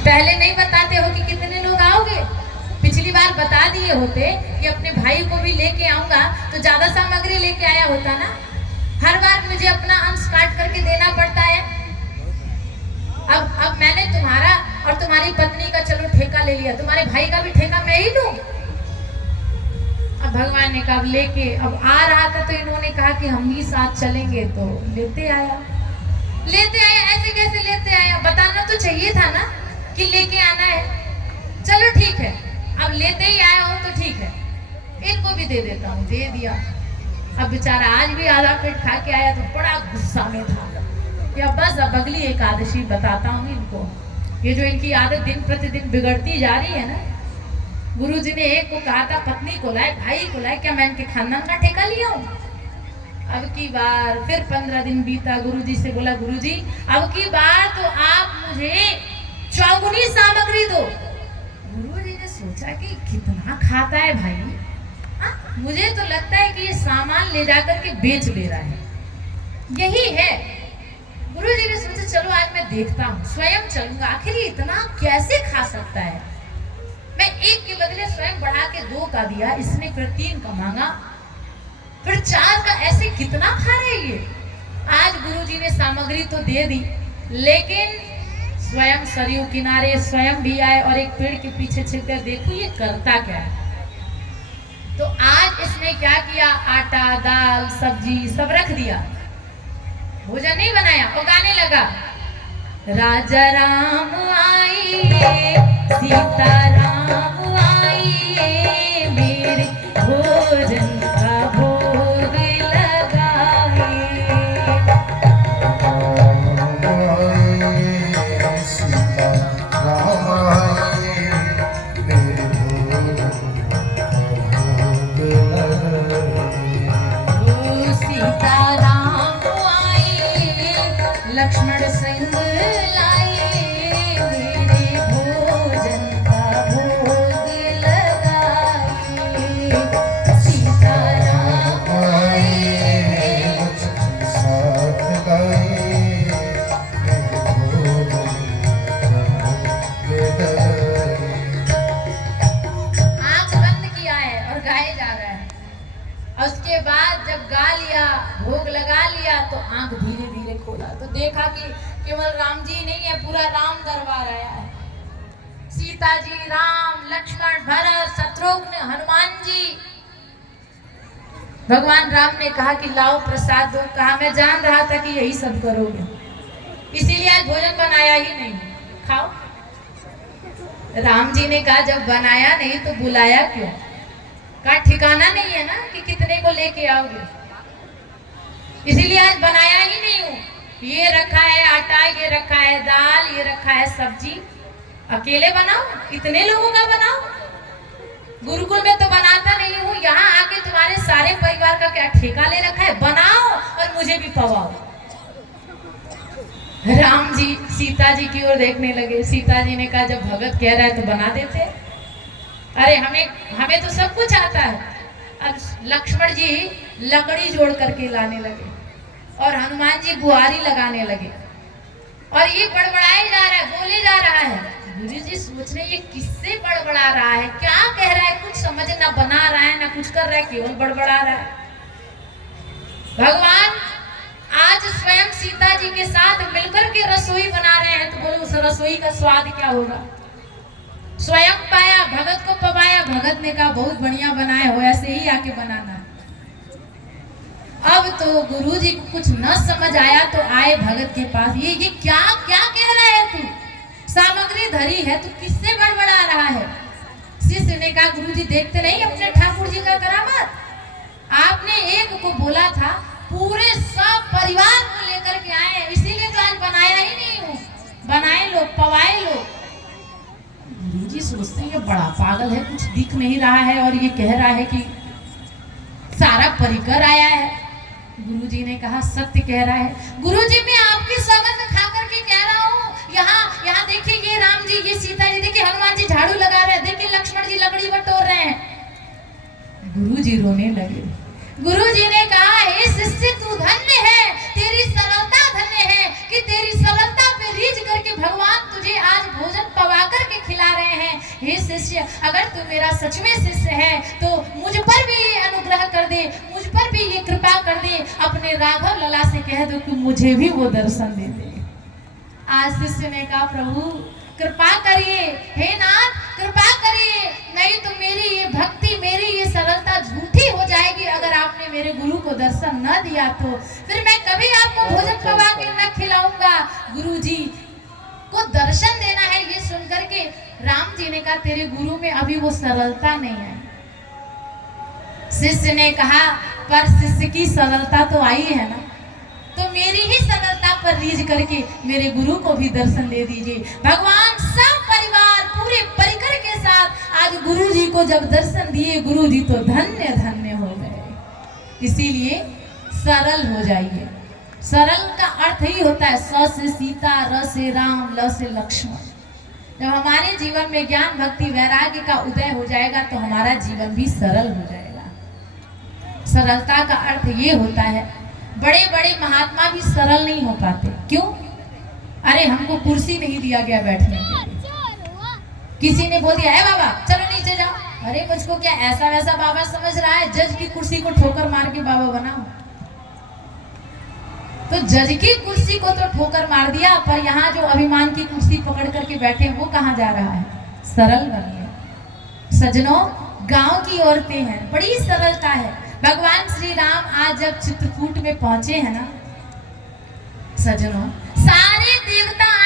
पहले नहीं बताते हो कि कितने लोग आओगे? पिछली बार बता दिए होते कि अपने भाई को भी लेके आऊंगा तो ज्यादा सामग्री लेके आया होता ना। हर बार मुझे अपना अंश काट करके देना पड़ता है। अब मैंने तुम्हारा और तुम्हारी पत्नी का चलो ठेका ले लिया, तुम्हारे भाई का भी ठेका मैं ही लूं। अब भगवान ने कहा लेके, अब आ रहा था तो इन्होंने कहा कि हम ही साथ चलेंगे, तो लेते आया। ऐसे कैसे लेते आया? बताना तो चाहिए था ना कि लेके आना है। चलो ठीक है, अब लेते ही आया हो तो ठीक है, इनको भी दे देता हूँ। दे दिया। अब बेचारा आज भी आधा पेट खा के आया तो बड़ा गुस्सा में था। या बस अब अगली एकादशी बताता हूँ इनको। ये जो इनकी आदत दिन प्रतिदिन बिगड़ती जा रही है ना। गुरुजी ने एक को कहा था पत्नी को लाए, भाई को लाए, क्या मैं इनके खानदान का ठेका लिया हूँ? अब की बार फिर 15 दिन बीता। गुरुजी से बोला गुरुजी अब की बार तो आप मुझे चौगुनी सामग्री दो। गुरुजी ने सोचा कि कितना खाता है भाई, मुझे तो लगता है कि ये सामान ले जाकर के बेच दे रहा है, यही है। गुरुजी ने सोचा चलो आज मैं देखता हूँ, स्वयं चलूंगा, आखिर ये इतना कैसे खा सकता है। मैं एक के बदले स्वयं बढ़ा के 2 का दिया, इसने फिर 3 का मांगा, फिर 4 का, ऐसे कितना खा रहे ये। आज गुरुजी ने सामग्री तो दे दी, लेकिन स्वयं सरयू किनारे स्वयं भी आए और एक पेड़ के पीछे छिपकर देखो ये करता क्या है। तो आज इसने क्या किया, आटा दाल सब्जी सब रख दिया, भोजन नहीं बनाया, वो गाने लगा राजा राम आइए सीता राम आइए मेरे भोजन का भोग लगाइए। सीता राम आइए मेरे भोजन लक्ष्मण सिंह लाए मेरे भोजन का भोग लगाए। सीता राम आए साथ गाए आंख बंद किया है और गाए जा रहा है। और उसके बाद जब गा लिया, भोग लगा लिया, तो आंख धीरे धीरे खोला तो देखा कि केवल राम जी नहीं है, पूरा राम दरबार आया है। सीता जी, राम, लक्ष्मण, भरत, शत्रुघ्न, हनुमान जी। भगवान राम ने कहा कि लाओ प्रसाद दो। कहा मैं जान रहा था कि यही सब करोगे, इसीलिए आज भोजन बनाया ही नहीं, खाओ। राम जी ने कहा जब बनाया नहीं तो बुलाया क्यों? कहा ठिकाना नहीं है ना कि कितने को लेके आओगे, इसीलिए आज बनाया ही नहीं हूँ। ये रखा है आटा, ये रखा है दाल, ये रखा है सब्जी, अकेले बनाओ? इतने लोगों का बनाओ? गुरुकुल में तो बनाता नहीं हूँ, यहाँ आके तुम्हारे सारे परिवार का क्या ठेका ले रखा है? बनाओ और मुझे भी पवाओ। राम जी सीता जी की ओर देखने लगे। सीता जी ने कहा जब भगत कह रहा है तो बना देते। अरे हमें तो सब कुछ आता है। अब लक्ष्मण जी लकड़ी जोड़ करके लाने लगे और हनुमान जी बुआरी लगाने लगे और ये बड़बड़ाए जा रहा है, बोले जा रहा है। गुरु जी सोच रहे ये किससे बड़बड़ा रहा है, क्या कह रहा है, कुछ समझ ना बना रहा है ना कुछ कर रहा है, केवल बड़बड़ा रहा है। भगवान आज स्वयं सीता जी के साथ मिलकर के रसोई बना रहे हैं, तो बोले उस रसोई का स्वाद क्या होगा। स्वयं पाया, भगत को पवाया, भगत ने कहा बहुत बढ़िया बनाए हो, ऐसे ही आके बनाना। अब तो गुरुजी को कुछ न समझ आया तो आए भगत के पास, ये क्या क्या कह रहा है तू, सामग्री धरी है, तू किससे बड़बड़ा रहा है। शिष्य ने कहा गुरुजी देखते नहीं अपने ठाकुर जी का करामत, आपने एक को बोला था पूरे सब परिवार को लेकर के आए, इसीलिए तो आज बनाया ही नहीं हूँ, बनाए लो पवाए लो। गुरुजी सोचते हैं ये बड़ा पागल है, कुछ दिख नहीं रहा है और ये कह रहा है कि सारा परिकर आया है। गुरुजी ने कहा सत्य कह रहा है। गुरुजी मैं आपकी सौगंध खा करके कह रहा हूँ, यहाँ देखिए ये राम जी, ये सीता जी, देखिए हनुमान जी झाड़ू लगा रहे हैं, देखिए लक्ष्मण जी लकड़ी बटोर रहे हैं। गुरुजी रोने लगे। गुरुजी ने कहा हे शिष्य तू धन्य है, तेरी सरलता धन्य है कि तेरी सरलता पे रीझ करके भगवान तुझे आज भोजन पवा शिष्य, अगर तू मेरा सच में शिष्य है तो मुझ पर भी ये अनुग्रह कर दे, मुझ पर भी ये कृपा कर दे, अपने राघव लला से कह दो कि मुझे भी वो दर्शन दे दे। आज शिष्य ने कहा प्रभु कृपा करिए, हे नाथ कृपा करिए, नहीं तो मेरी ये भक्ति, मेरी ये सरलता झूठी हो जाएगी। अगर आपने मेरे गुरु को दर्शन न दिया तो फिर मैं कभी आपको भोजन करवा के न खिलाऊंगा। गुरु जी को दर्शन देना है। ये सुनकर के राम जी ने कहा तेरे गुरु में अभी वो सरलता नहीं है। शिष्य ने कहा पर शिष्य की सरलता तो आई है ना, तो मेरी ही सरलता पर रीझ करके मेरे गुरु को भी दर्शन दे दीजिए। भगवान सब परिवार पूरे परिकर के साथ आज गुरु जी को जब दर्शन दिए, गुरु जी तो धन्य धन्य हो गए। इसीलिए सरल हो जाइए। सरल का अर्थ ही होता है स से सीता, र से राम, ल से लक्ष्मण। जब हमारे जीवन में ज्ञान भक्ति वैराग्य का उदय हो जाएगा तो हमारा जीवन भी सरल हो जाएगा। सरलता का अर्थ ये होता है, बड़े बड़े महात्मा भी सरल नहीं हो पाते। क्यों? अरे हमको कुर्सी नहीं दिया गया बैठने के लिए, किसी ने बोल दिया है बाबा चलो नीचे जाओ, अरे मुझको क्या ऐसा वैसा बाबा समझ रहा है? जज की कुर्सी को ठोकर मार के बाबा बनाओ। तो जज की कुर्सी को तो ठोकर मार दिया, पर यहाँ जो अभिमान की कुर्सी पकड़ करके बैठे वो कहाँ जा रहा है? सरल बनिए। सजनों, गांव की औरतें हैं, बड़ी सरलता है। भगवान श्री राम आज जब चित्रकूट में पहुंचे हैं ना सजनों,